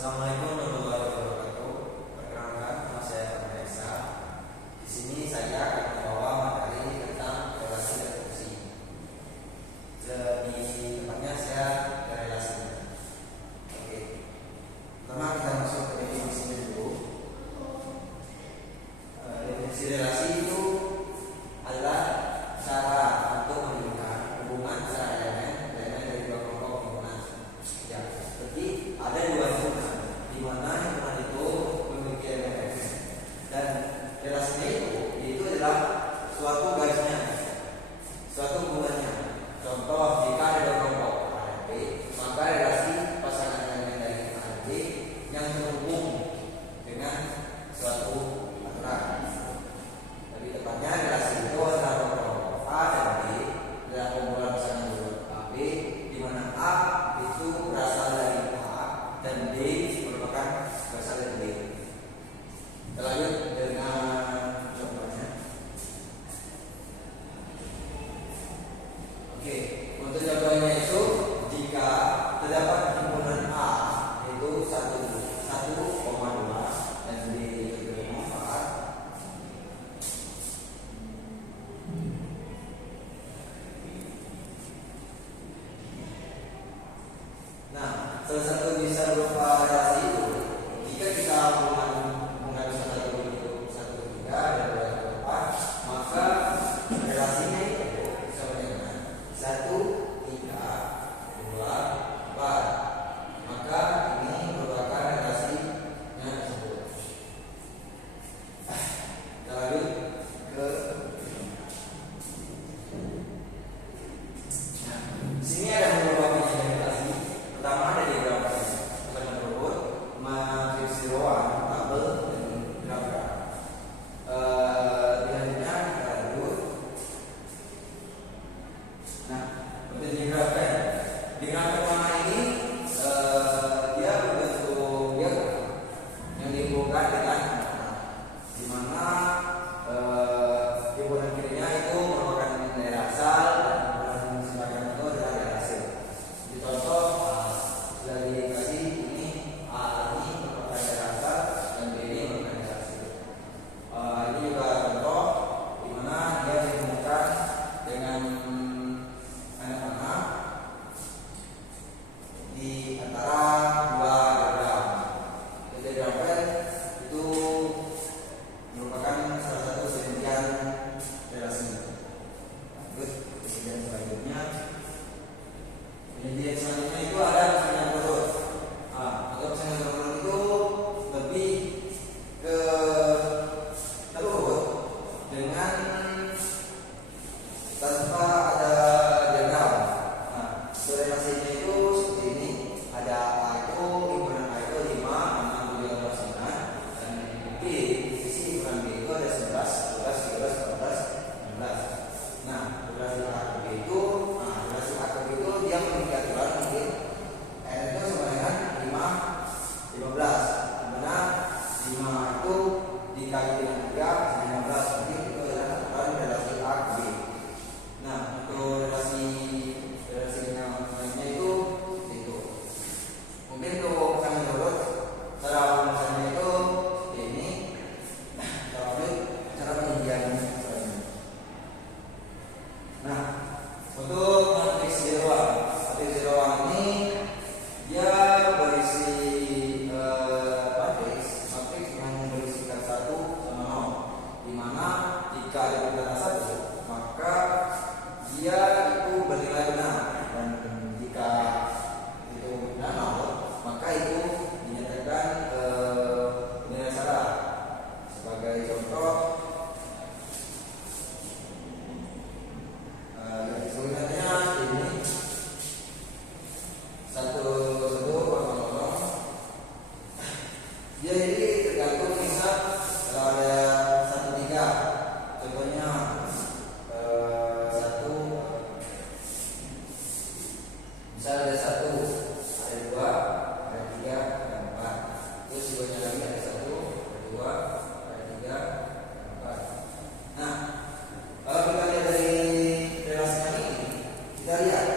Assalamualaikum warahmatullahi wabarakatuh. Perkenalkan, nama saya Farhanesa. Di sini saya akan membawa materi tentang relasi dan fungsi. Di tempatnya saya ke relasi. Oke. Pertama kita masuk ke definisinya dulu. Definisi relasi itu adalah cara untuk menunjukkan hubungan antara elemen dari dua kelompok hubungan. Ya, jadi ada dua hubungan di mana hubungan itu memiliki elemen dan relasinya itu adalah suatu garisnya, suatu hubungannya. Contoh, jika ada dua kelompok A dan B, maka relasi pasangan elemen dari A dan B yang terhubung dengan suatu aturan. Lebih tepatnya relasi itu adalah kelompok A dan B adalah kumpulan pasangan A B, di mana A itu berasal dari A dan B merupakan berasal dari B. Kita lanjut dengan contohnya. Oke, untuk contohnya itu jika terdapat himpunan A itu 1,2 dan B itu 4. Nah, salah satu bisa berupa relasi itu jika kita mengambil satu tiga dan dua empat, maka relasinya itu sama dengan 1, 3, 2, 4. Maka ini merupakan relasinya tersebut. Kita lanjut ke sini ada beberapa jenis relasi. Pertama ada diagram pasangan berurut, matriks zeroan, tabel, dan grafik. Selanjutnya kita lanjut. Nah, untuk diagram pertama ini dia berbentuk diagram yang dihubungkan dengan di mana himpunan kirinya itu merupakan nilai asal dan himpunan sebelahnya itu adalah nilai hasil. Di contoh dari dikasih ini A ini merupakan nilai asal dan B ini merupakan nilai hasil. Ini juga contoh di mana dia dihubungkan dengan tanda di antara dua diagram. Diagram itu merupakan salah satu penelitian relasi. Terus penelitian selanjutnya itu ada pasangan berurut. Untuk pasangan berurut itu lebih ke terurut dengan tanpa ada diagram. Relasinya itu seperti ini. Ada A itu himpunan A itu 5, 6, 7, 8, 9, dan B di sisi himpunan B itu ada 11, 12, 13, 14, 16. Nah, relasi A ke B itu, relasi A ke B itu dia memiliki aturan mungkin N itu sama dengan 5, 15. Dimana 5 itu dikali dengan 3 sama 15. Jadi itu adalah aturan relasi A ke B. Nah, untuk relasi yang lainnya itu. Mungkin untuk pasangan berurut cara pembahasannya itu ini. Kita ambil cara pengujian. Nah, untuk matriks zeroan ini dia berisi matriks yang berisikan 1 sama 0, di mana jika ada bintang 1 maka dia itu bernilai benar, dan jika itu benar 0 maka itu dinyatakan nilai salah. Sebagai contoh, sebenarnya ini 1,0. Dia ini tergantung misal kalau ada 1,3. Contohnya 1, misal ada 1, ada 2, ada 3, ada 4. Terus sisanya lagi ada 1, ada 2, ada 3, ada 4. Nah, kalau kita lihat dari relasinya ini, kita lihat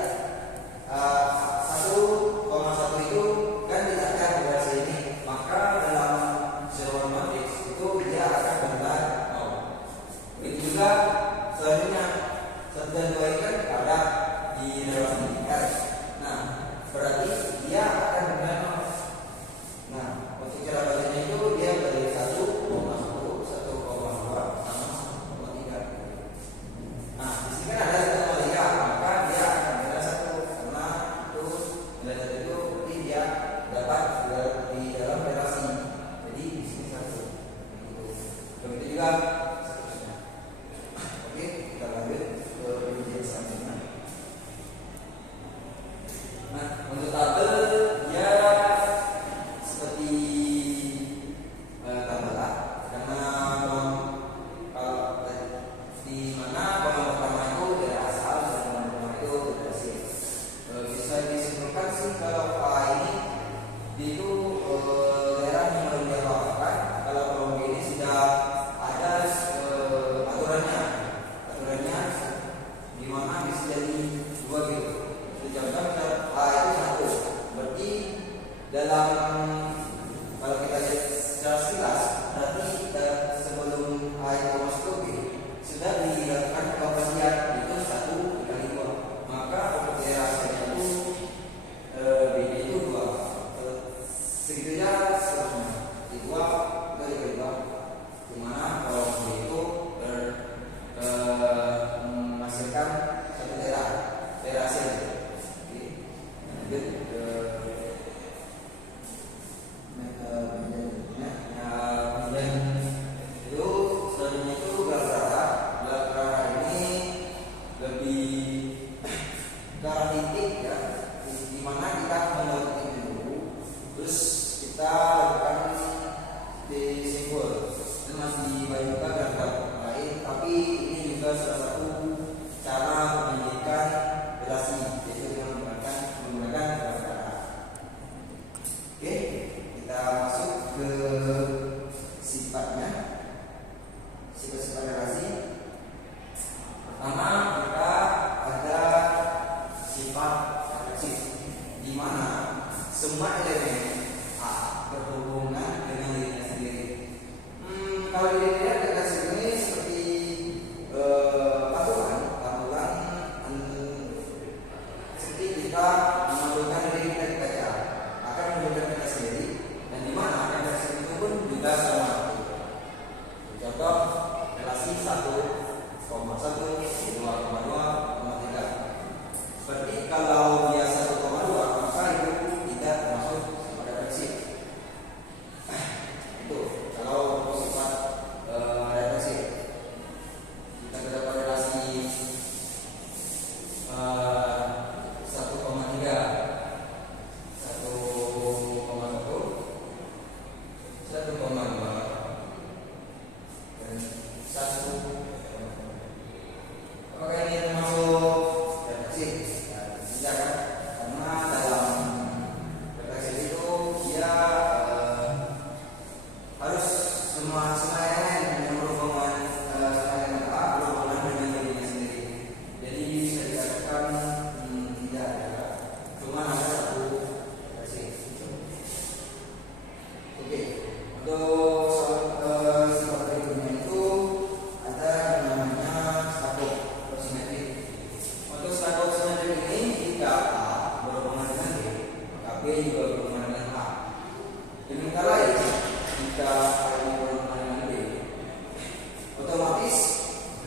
1,0 Untuk tabel ya seperti tabel A, karena kalau di mana kolom pertama itu dari asal dan kolom pertama itu dari hasil. Bisa disimpulkan sih kalau A ini itu daerah yang belum diapa-apakan. Kalau kolom B ini sudah ada aturannya di mana bisa jadi dua gitu. Contoh A itu satu, berarti dalam kalau kita lihat secara sekilas berarti sebelum A itu masuk ke B sudah dilakukan pembagian itu 1 dikali 2, maka untuk daerah hasilnya itu B itu 2, segitunya seterusnya di 2 dikali 2, dimana kalau B itu menghasilkan satu daerah hasil.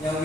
Yang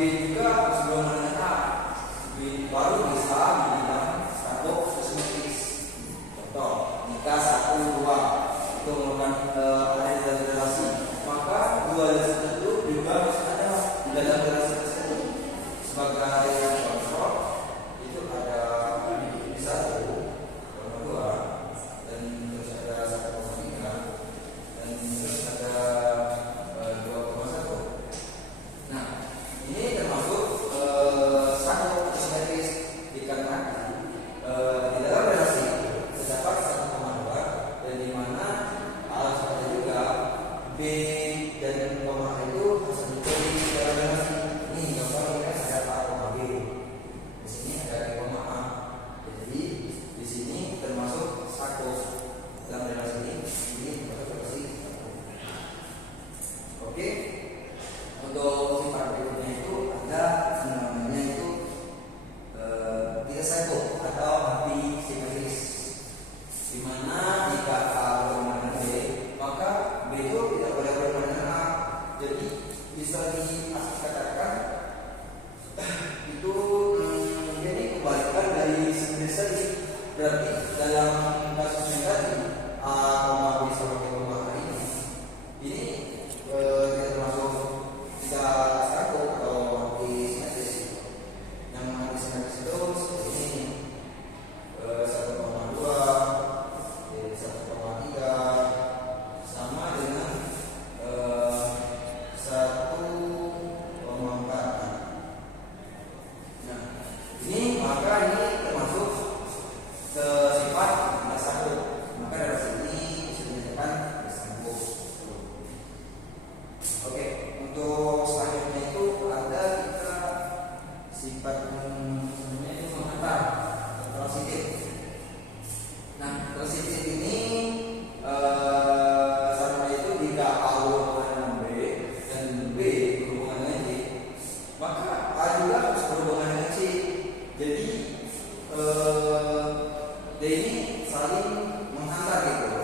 ini saling menghantar gitu.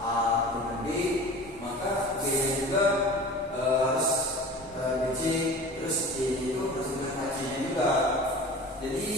A dengan B, maka B nya juga harus BC, terus C itu harus dengan HC nya juga. Jadi